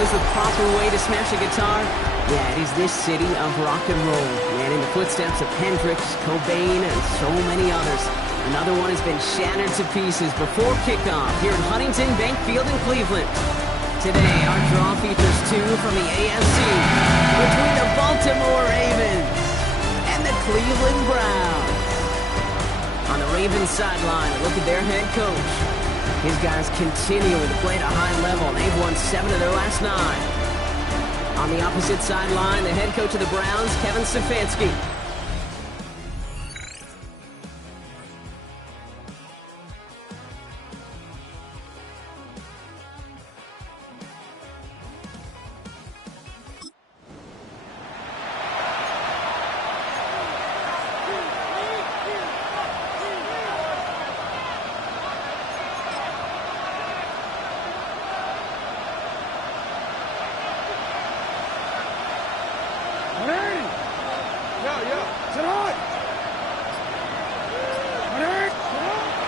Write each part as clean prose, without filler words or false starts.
knows the proper way to smash a guitar? Yeah, it is this city of rock and roll. And in the footsteps of Hendrix, Cobain, and so many others. Another one has been shattered to pieces before kickoff here at Huntington Bank Field in Cleveland. Today, our draw features two from the AFC between the Baltimore Ravens and the Cleveland Browns. On the Ravens sideline, look at their head coach. His guys continuing to play at a high level. They've won 7 of their last 9. On the opposite sideline, the head coach of the Browns, Kevin Stefanski.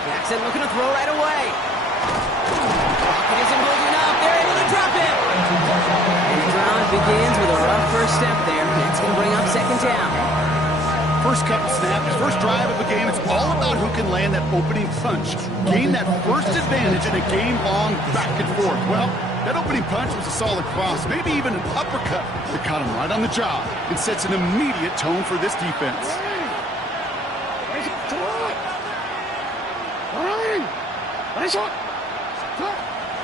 Jackson looking to throw right away. It isn't holding up. They're able to drop it. And the drive begins with a rough first step there. It's going to bring up second down. First cut and snap, first drive of the game. It's all about who can land that opening punch. Gain that first advantage in a game-long back and forth. Well, that opening punch was a solid cross, maybe even an uppercut that caught him right on the job and sets an immediate tone for this defense.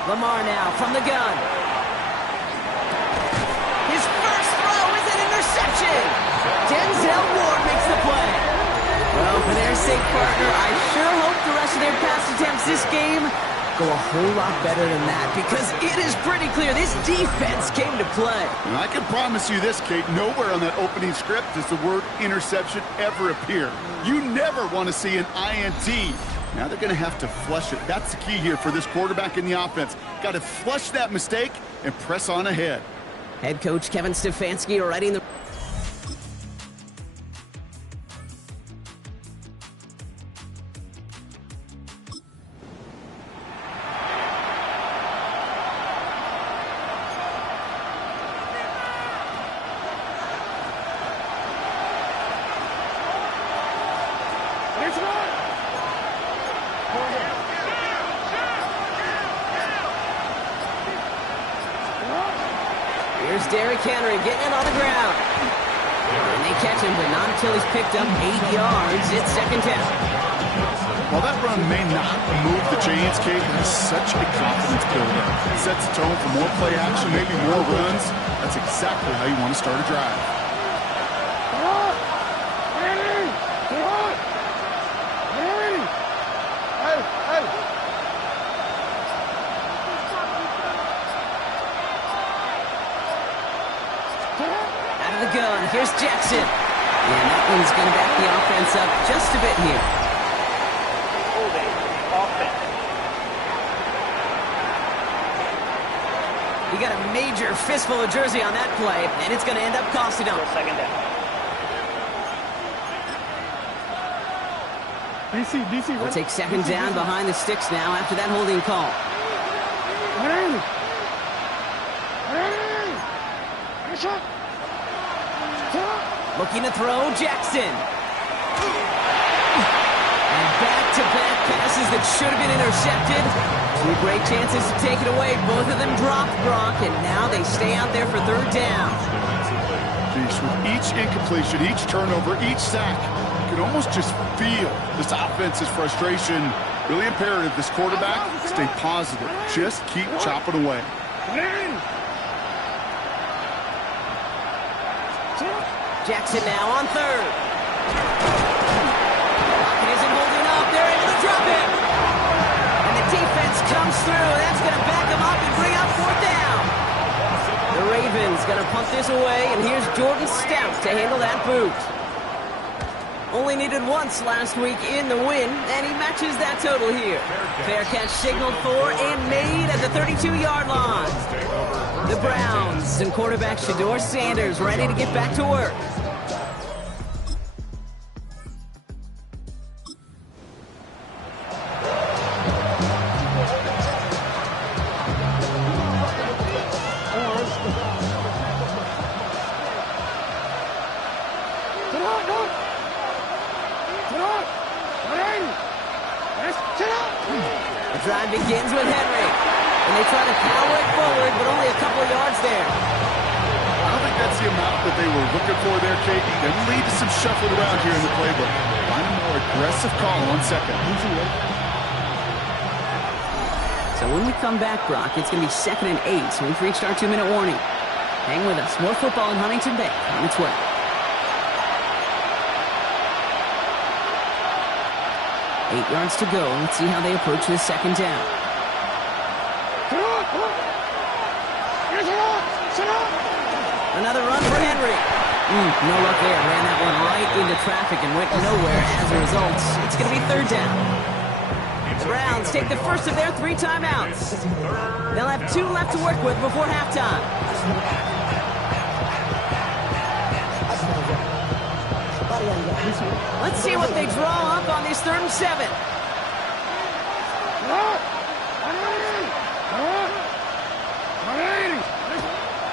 Lamar now from the gun. His first throw is an interception. Denzel Ward makes the play. Well, for their sake, partner, I sure hope the rest of their pass attempts this game go a whole lot better than that, because it is pretty clear this defense came to play. And I can promise you this, Kate, nowhere on that opening script does the word interception ever appear. You never want to see an INT. Now they're going to have to flush it. That's the key here for this quarterback in the offense. Got to flush that mistake and press on ahead. Head coach Kevin Stefanski writing the... Here's Derrick Henry getting it on the ground. And they catch him, but not until he's picked up 8 yards. It's second down. While that run may not move the chains, Kate, has such a confidence builder. It sets the tone for more play action, maybe more runs. That's exactly how you want to start a drive. Gun. Here's Jackson. And that one's going to back the offense up just a bit here. He got a major fistful of jersey on that play, and it's going to end up costing him. Second down. We'll take second down behind the sticks now after that holding call. Looking to throw, Jackson. And back-to-back passes that should have been intercepted. 2 great chances to take it away. Both of them dropped, Brock, and now they stay out there for third down. Jeez, with each incompletion, each turnover, each sack, you can almost just feel this offense's frustration. Really imperative, this quarterback, stay positive. Just keep chopping away. Jackson now on third. It isn't holding up. They're able to drop it. And the defense comes through. That's going to back them up and bring up fourth down. The Ravens going to punt this away, and here's Jordan Stout to handle that boot. Only needed once last week in the win, and he matches that total here. Fair catch signaled for and made at the 32-yard line. The Browns and quarterback Shedeur Sanders ready to get back to work. The drive begins with Henry, and they try to power it forward, but only a couple of yards there. I don't think that's the amount that they were looking for there, KD. That will lead to some shuffling around here in the playbook. Find a more aggressive call on second. So when we come back, Brock, it's going to be 2nd and 8, so we've reached our 2-minute warning. Hang with us. More football in Huntington Bay on its way. 8 yards to go. Let's see how they approach this 2nd down. Another run for Henry. No luck there. Ran that one right into traffic and went nowhere as a result. It's going to be 3rd down. The Browns take the first of their 3 timeouts. They'll have 2 left to work with before halftime. Let's see what they draw up on this 3rd and 7.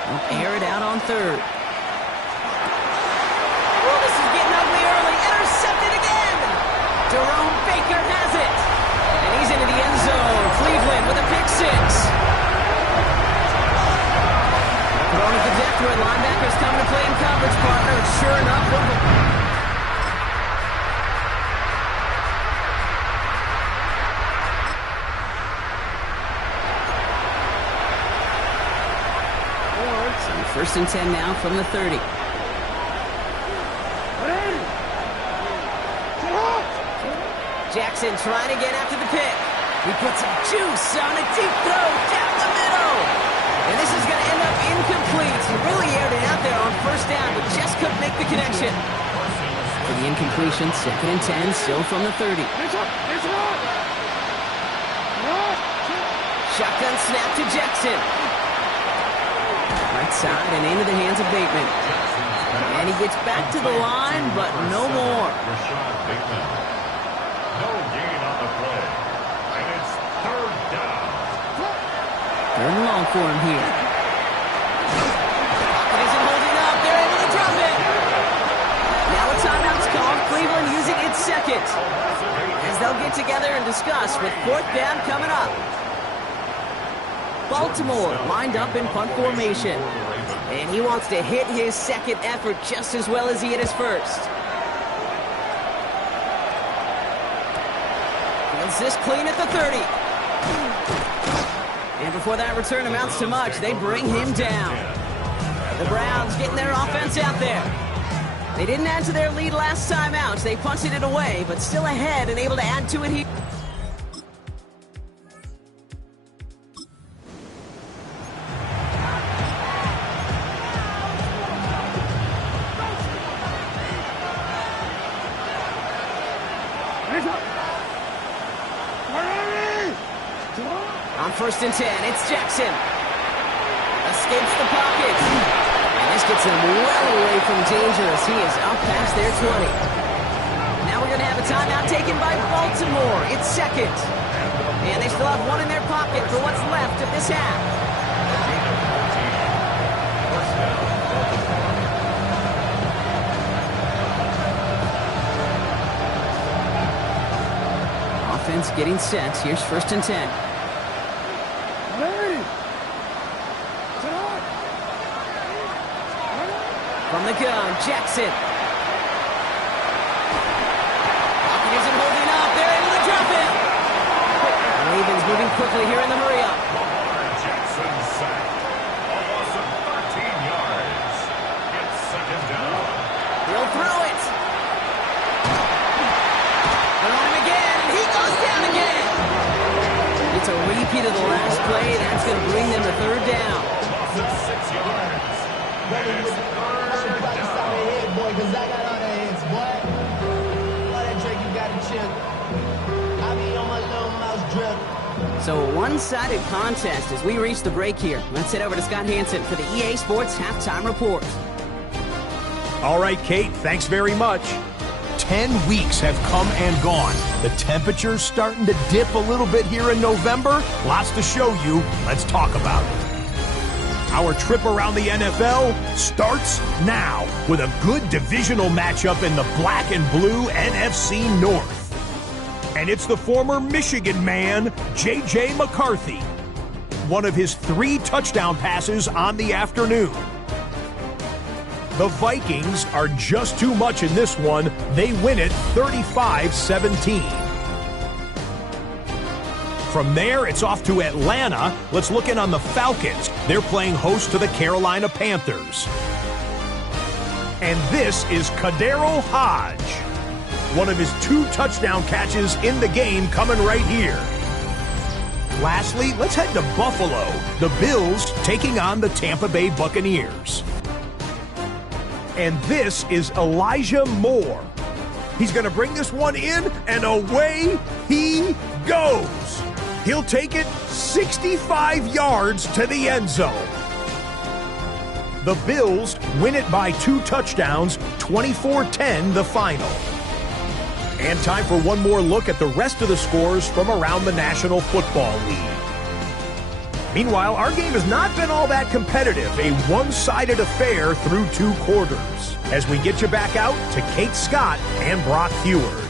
They'll air it out on 3rd. Oh, this is getting ugly early. Intercepted again. Jerome Baker has it. And he's into the end zone. Cleveland with a pick 6. Throwing at the depth where linebackers coming to play in coverage, partner. Sure enough, one of them. First and 10 now from the 30. Jackson trying to get after the pick. He puts some juice on a deep throw down the middle. And this is going to end up incomplete. He really aired it out there on 1st down, but just couldn't make the connection. For the incompletion, 2nd and 10, still from the 30. Shotgun snap to Jackson. Right side and into the hands of Bateman. And he gets back to the line, but no more. No gain on the play. And it's 3rd down. 3rd and long for him here. Pocket isn't holding up. They're able to drop it. Now a timeout's called. Cleveland using its 2nd. As they'll get together and discuss with 4th down coming up. Baltimore lined up in punt formation. And he wants to hit his 2nd effort just as well as he hit his 1st. Feels this clean at the 30. And before that return amounts to much, they bring him down. The Browns getting their offense out there. They didn't add to their lead last time out. They punted it away, but still ahead and able to add to it here. On 1st and 10, it's Jackson. Escapes the pocket. And this gets him well away from danger as he is up past their 20. Now we're going to have a timeout taken by Baltimore. It's 2nd. And they still have 1 in their pocket for what's left of this half. Offense getting set. Here's 1st and 10. From the gun, Jackson. Pocket isn't holding up. They're able to drop it. Ravens moving quickly here in the hurry-up. Jackson sacked. A loss of 13 yards. It's 2nd down. He'll throw it. They're on him again, and he goes down again. It's a repeat of the last play. That's going to bring them to 3rd down. Loss of 6 yards. And it's 3rd down. Cause I got all the hits, boy. All that Drake, you gotta chill. I be on my little mouse drip. So a one-sided contest as we reach the break here. Let's head over to Scott Hansen for the EA Sports Halftime Report. All right, Kate, thanks very much. 10 weeks have come and gone. The temperature's starting to dip a little bit here in November. Lots to show you. Let's talk about it. Our trip around the NFL starts now with a good divisional matchup in the black and blue NFC North. And it's the former Michigan man, J.J. McCarthy. One of his 3 touchdown passes on the afternoon. The Vikings are just too much in this one. They win it 35-17. From there, it's off to Atlanta. Let's look in on the Falcons. They're playing host to the Carolina Panthers. And this is Kadero Hodge. One of his 2 touchdown catches in the game coming right here. Lastly, let's head to Buffalo. The Bills taking on the Tampa Bay Buccaneers. And this is Elijah Moore. He's going to bring this one in, and away he goes. He'll take it 65 yards to the end zone. The Bills win it by 2 touchdowns, 24-10 the final. And time for one more look at the rest of the scores from around the National Football League. Meanwhile, our game has not been all that competitive, a one-sided affair through 2 quarters. As we get you back out to Kate Scott and Brock Heward.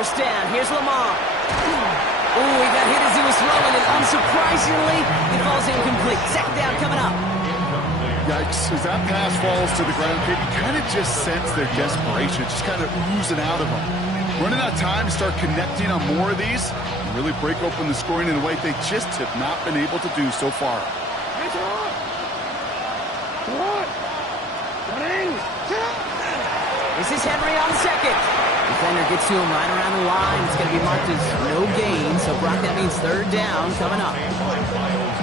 First down, here's Lamar. Ooh, he got hit as he was throwing, and unsurprisingly, he falls incomplete. Second down coming up. Yikes, as that pass falls to the ground, you kind of just sense their desperation, just kind of oozing out of them. Running out of time to start connecting on more of these and really break open the scoring in a way they just have not been able to do so far. This is Henry on second. Defender gets to him right around the line. It's going to be marked as no gain, so Brock, that means third down coming up.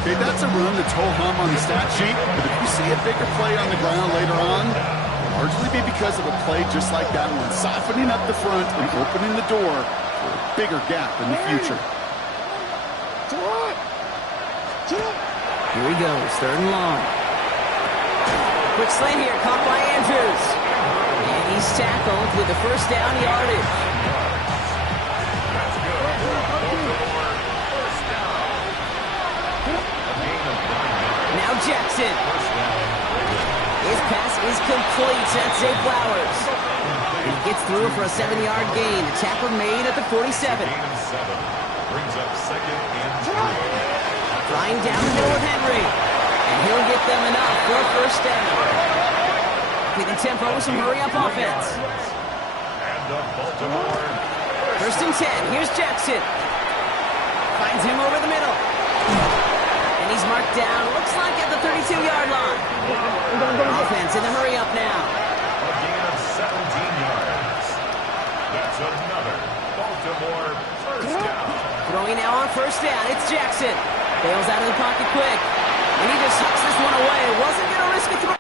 Okay, that's a run that's ho-hum on the stat sheet, but if you see a bigger play on the ground later on, it'll largely be because of a play just like that one, softening up the front and opening the door for a bigger gap in the future. Here he goes, third and long. Quick slant here, caught by Andrews. And he's tackled with the first down yardage. Now Jackson. His pass is complete. That's Zay Flowers. He gets through for a 7-yard gain. The tackle made at the 47. Brings up second and 3. Flying down the middle with Henry. And he'll get them enough for a first down. The tempo with some hurry-up offense. And a Baltimore. First and 10. Here's Jackson. Finds him over the middle. And he's marked down, looks like at the 32-yard line. Offense in the hurry-up now. A gain of 17 yards. That's another Baltimore first down. Throwing now on first down. It's Jackson. Bails out of the pocket quick. And he just hucks this one away. Wasn't going to risk a throw.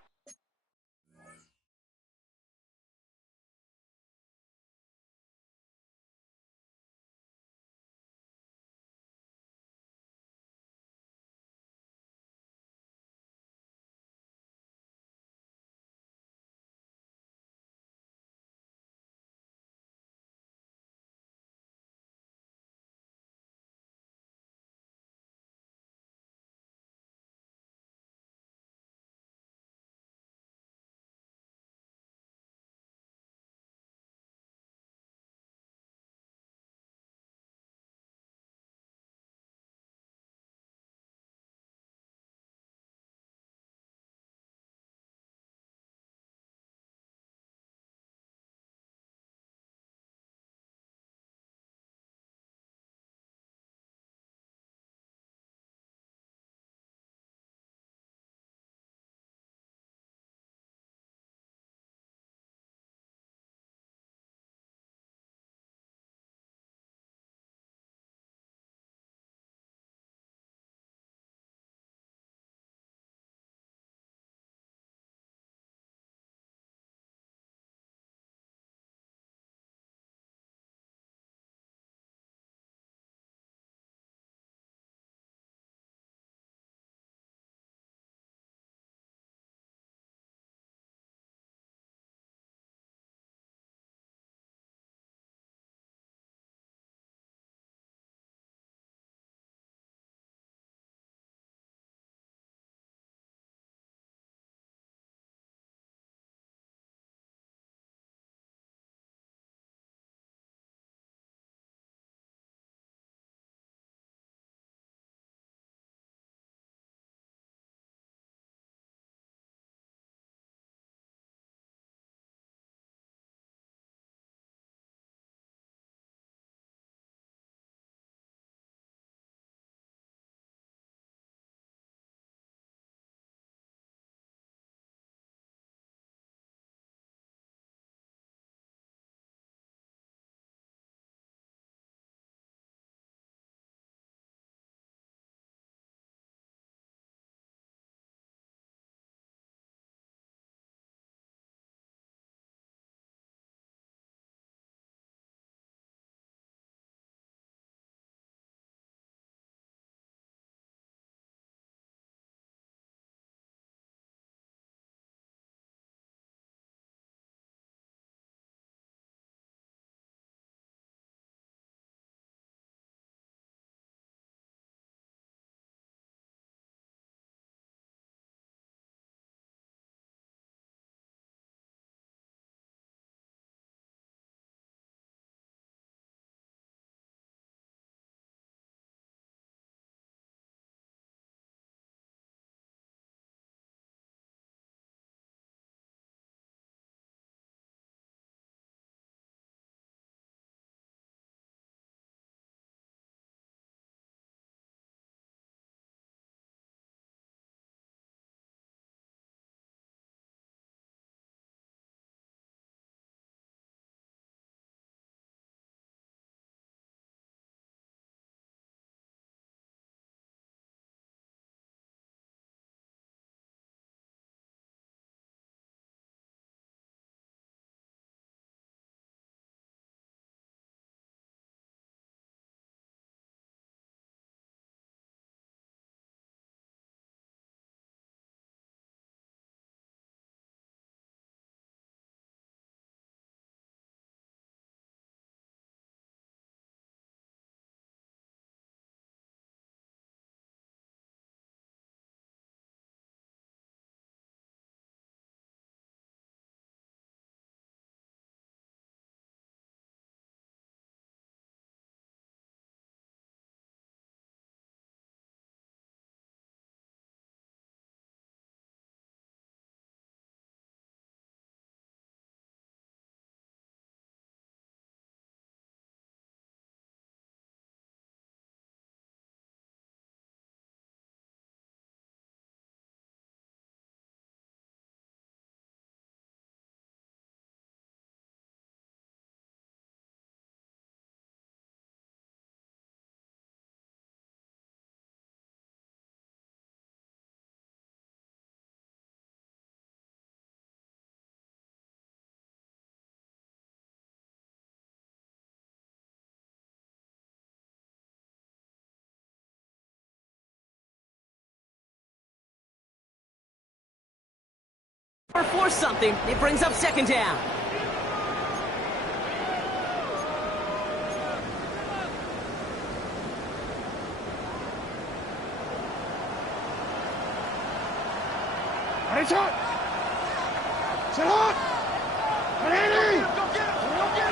Or force something. It brings up second down.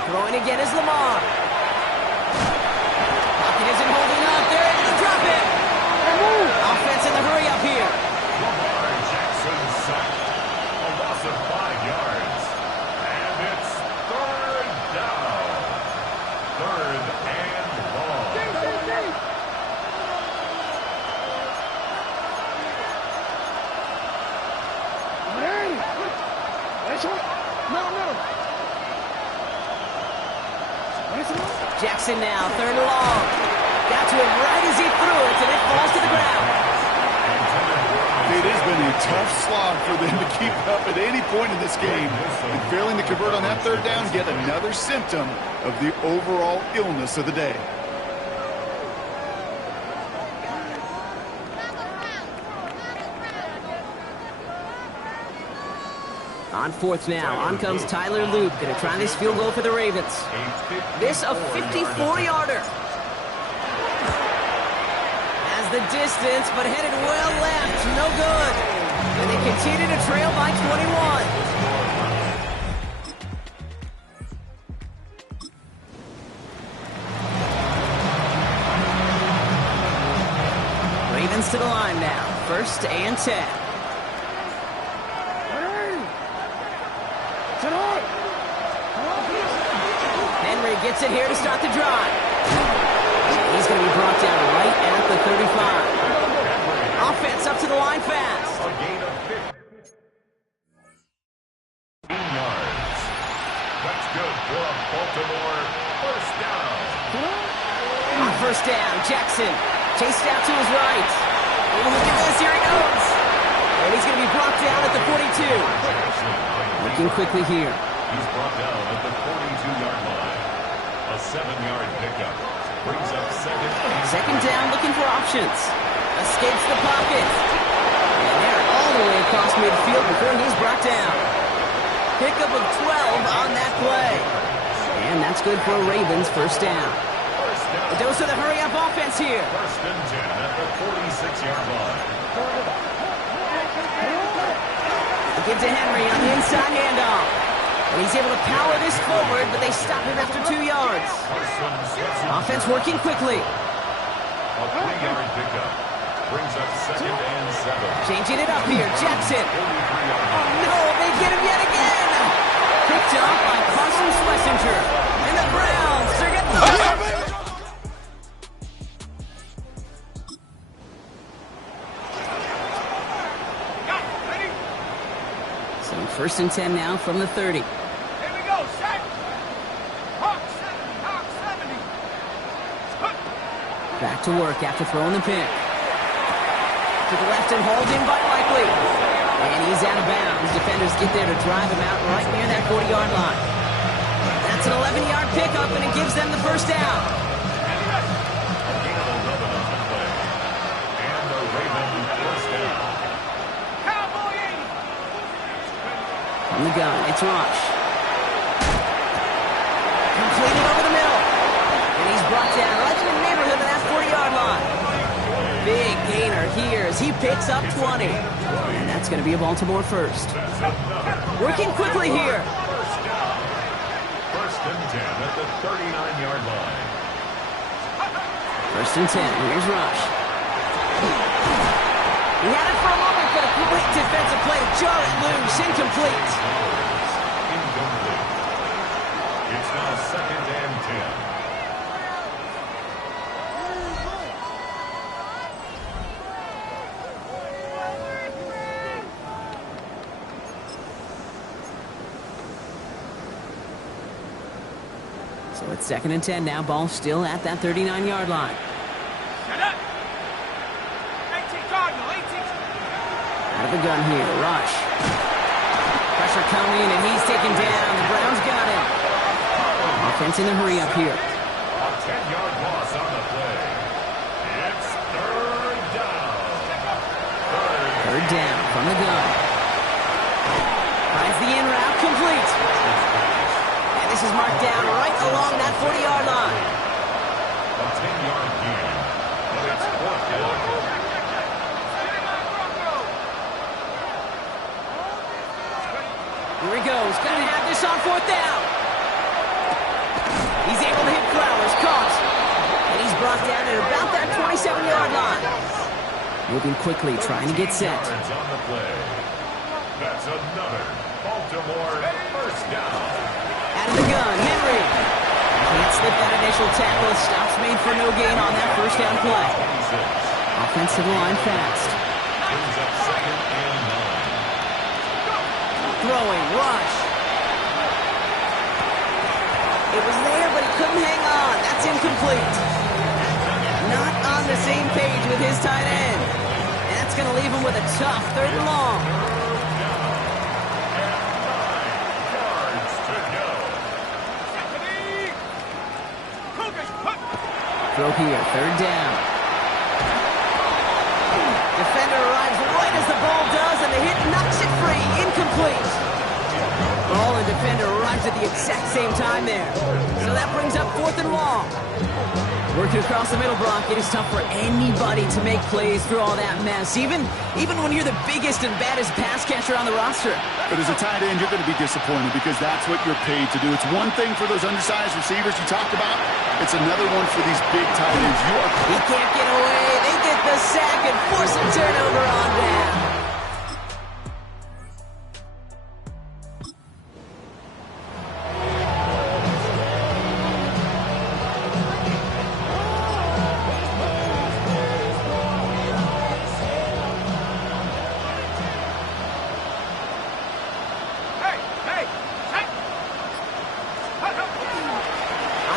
Throwing again is Lamar. Pocket isn't holding up. They're able to drop it. Offense in the hurry up here. Lamar Jackson sacked. A loss of 5 yards. And it's third down. Third and long. Jackson now, third and long. Got to it right as he threw it, and it falls to the ground. It has been a tough slog for them to keep up at any point in this game. And failing to convert on that third down, yet another symptom of the overall illness of the day. On fourth now, on comes Tyler Loop. Going to try this field goal for the Ravens. This a 54-yarder. Has the distance, but headed well left. No good. And they continue to trail by 21. Ravens to the line now. First and 10. Henry gets it here to start the drive. He's going to be brought down right at the 35. Offense up to the line fast. A gain of 15 yards. That's good for a Baltimore first down. On first down, Jackson chased out to his right. Oh, look at this, here he goes. And he's going to be brought down at the 42. Looking quickly here. He's brought down at the 42-yard line. A 7-yard pickup. Brings up second down, looking for options. Escapes the pocket. And they're all the way across midfield before he's brought down. Pickup of 12 on that play. And that's good for a Ravens first down. A dose of the hurry-up offense here. First and 10 at the 46-yard line. They give to Henry on the inside handoff. And he's able to power this forward, but they stop him after 2 yards. Offense working quickly. A 3-yard pickup. Brings up second and 7. Changing it up here. Jackson. Oh, no, they get him yet again. Picked up by Carson Schlesinger. And the Browns are getting... So first and 10 now from the 30. Back to work after throwing the pick. To the left and hauled in by Likely. And he's out of bounds. Defenders get there to drive him out right near that 40-yard line. That's an 11-yard pickup, and it gives them the first down. And the Ravens first down. From the gun, it's Rush. Completed over the middle. And he's brought down right in the neighborhood of that 40-yard line. Big gainer here as he picks up 20. And that's going to be a Baltimore first. Working quickly here. First and 10 at the 39-yard line. First and 10. Here's Rush. He had it for a moment, but a great defensive play to jar it loose. Incomplete. Incomplete. It's now second and 10. So it's second and 10 now. Ball still at that 39-yard line. Out of the gun here, Rush. Pressure coming, and he's taken down. The Browns got him. Offense in the hurry up here. A 10-yard loss on the play. It's third down. Third down from the gun. complete. And this is marked down right along that 40-yard line. A 10-yard gain, but it's fourth down. Here he goes. Gonna have this on fourth down. He's able to hit Flowers. Caught. And he's brought down at about that 27-yard line. Moving quickly, trying to get set. Yards on the play. That's another Baltimore first down. Out of the gun, Henry. Can't slip that initial tackle. Stops made for no gain on that first down play. 26. Offensive line fast. Brings up second and 9. Throwing, rush. It was there, but he couldn't hang on. That's incomplete. Not on the same page with his tight end. And that's going to leave him with a tough third and long. Throw here, third down. Defender arrives right as the ball does, and the hit knocks it free. Incomplete. Ball and defender arrives at the exact same time there. So that brings up fourth and long. Working across the middle, Brock, it is tough for anybody to make plays through all that mess, even when you're the biggest and baddest pass catcher on the roster. But as a tight end, you're going to be disappointed because that's what you're paid to do. It's one thing for those undersized receivers you talked about. It's another one for these big tight ends. He can't get away. They get the sack and force a turnover on down.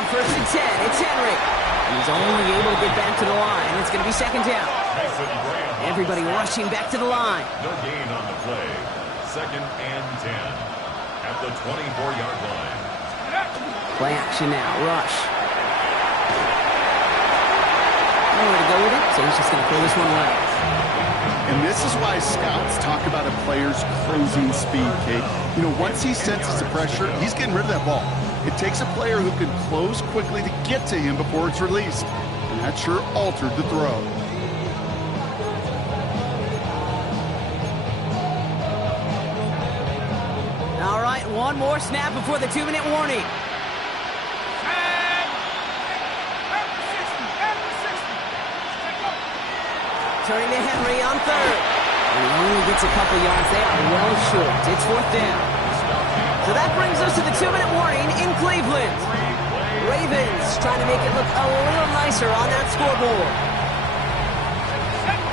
First and 10, it's Henry. And he's only able to get back to the line. It's going to be second down. Everybody rushing back to the line. No gain on the play. Second and 10 at the 24-yard line. Play action now. Rush. Nowhere to go with it, so he's just going to pull this one away. And this is why scouts talk about a player's closing speed, Kate. You know, once he senses the pressure, he's getting rid of that ball. It takes a player who can close quickly to get to him before it's released. And that sure altered the throw. All right, one more snap before the 2-minute warning. Turning to Henry on third. And he only gets a couple yards. They are well short. It's fourth down. So that brings us to the 2-minute warning in Cleveland. Ravens trying to make it look a little nicer on that scoreboard.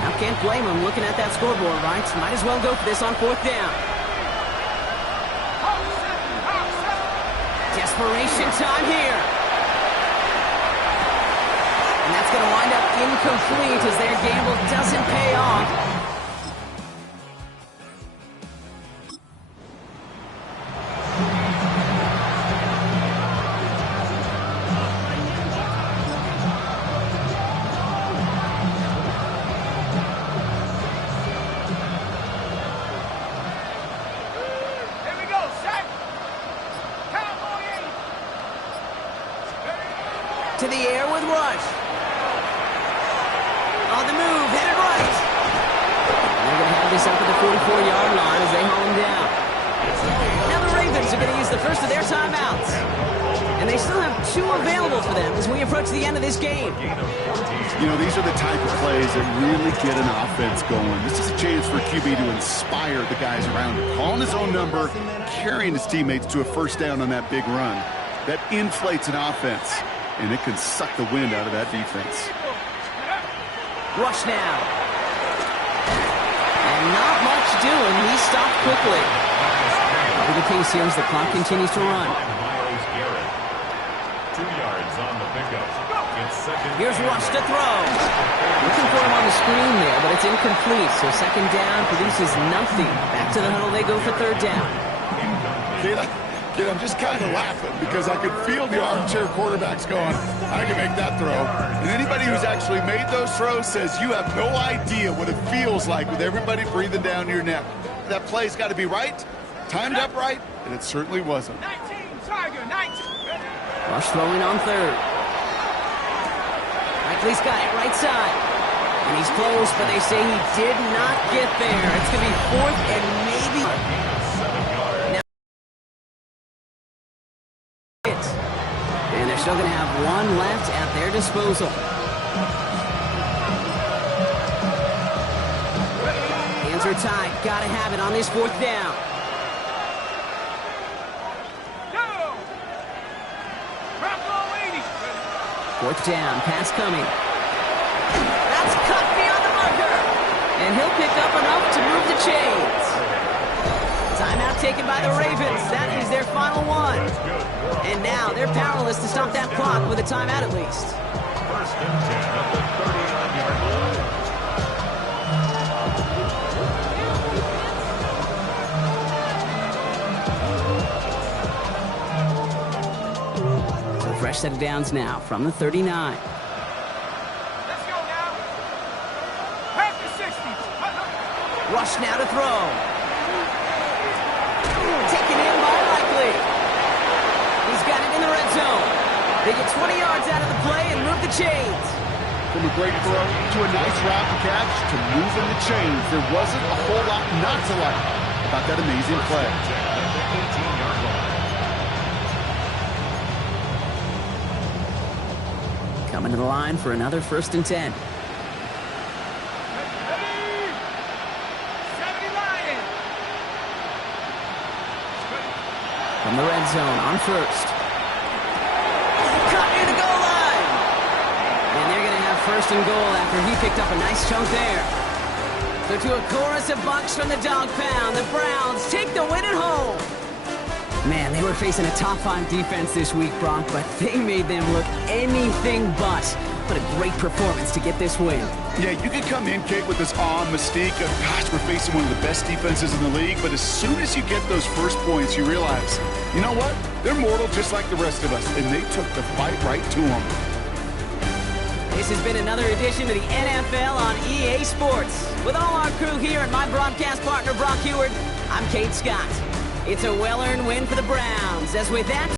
Now can't blame them looking at that scoreboard, right? Might as well go for this on fourth down. Desperation time here. And that's going to wind up incomplete as their gamble doesn't pay off. To the air with Rush. On the move, headed right. They're going to have this up at the 44-yard line as they haul him down. Now the Ravens are going to use the first of their timeouts. And they still have 2 available for them as we approach the end of this game. You know, these are the type of plays that really get an offense going. This is a chance for QB to inspire the guys around him. Calling his own number, carrying his teammates to a first down on that big run. That inflates an offense. And it can suck the wind out of that defense. Rush now. And not much doing. He stopped quickly. Over the case here as the clock continues to run. 2 yards on the pickup. It's second. Here's Rush to throw. Looking for him on the screen there, but it's incomplete. So second down produces nothing. Back to the huddle they go for third down. Kid, I'm just kind of laughing because I could feel the armchair quarterbacks going, I can make that throw. And anybody who's actually made those throws says you have no idea what it feels like with everybody breathing down your neck. That play's got to be right, Timed up right, and it certainly wasn't. 19, Tiger, 19. Rush throwing on third. Likely's got it right side. And he's close, but they say he did not get there. It's going to be fourth and maybe... Now, and they're still going to have one left at their disposal. Hands are tied. Got to have it on this fourth down. Fourth down, pass coming. That's cut beyond the marker. And he'll pick up enough to move the chains. Timeout taken by the Ravens. That is their final one. And now they're powerless to stop that clock with a timeout at least. First and 10 at the 39-yard line. So fresh set of downs now from the 39. Let's go now. Pass the 60. Rush now to throw. Taken in by Likely. He's got it in the red zone. They get 20 yards out of the play and move the chains. From a great throw to a nice route to catch to moving the chains, there wasn't a whole lot not to like about that amazing play. At the 18-yard line. Coming to the line for another first and 10. From the red zone on first. Caught near the goal line. And they're going to have first and goal after he picked up a nice chunk there. So to a chorus of bucks from the dog pound, the Browns take the win at home. Man, they were facing a top 5 defense this week, Brock, but they made them look anything but. What a great performance to get this win. Yeah, you could come in, Kate, with this awe and mystique of, gosh, we're facing one of the best defenses in the league, but as soon as you get those first points, you realize, you know what? They're mortal just like the rest of us, and they took the fight right to them. This has been another edition of the NFL on EA Sports. With all our crew here and my broadcast partner, Brock Heward, I'm Kate Scott. It's a well-earned win for the Browns, as with that...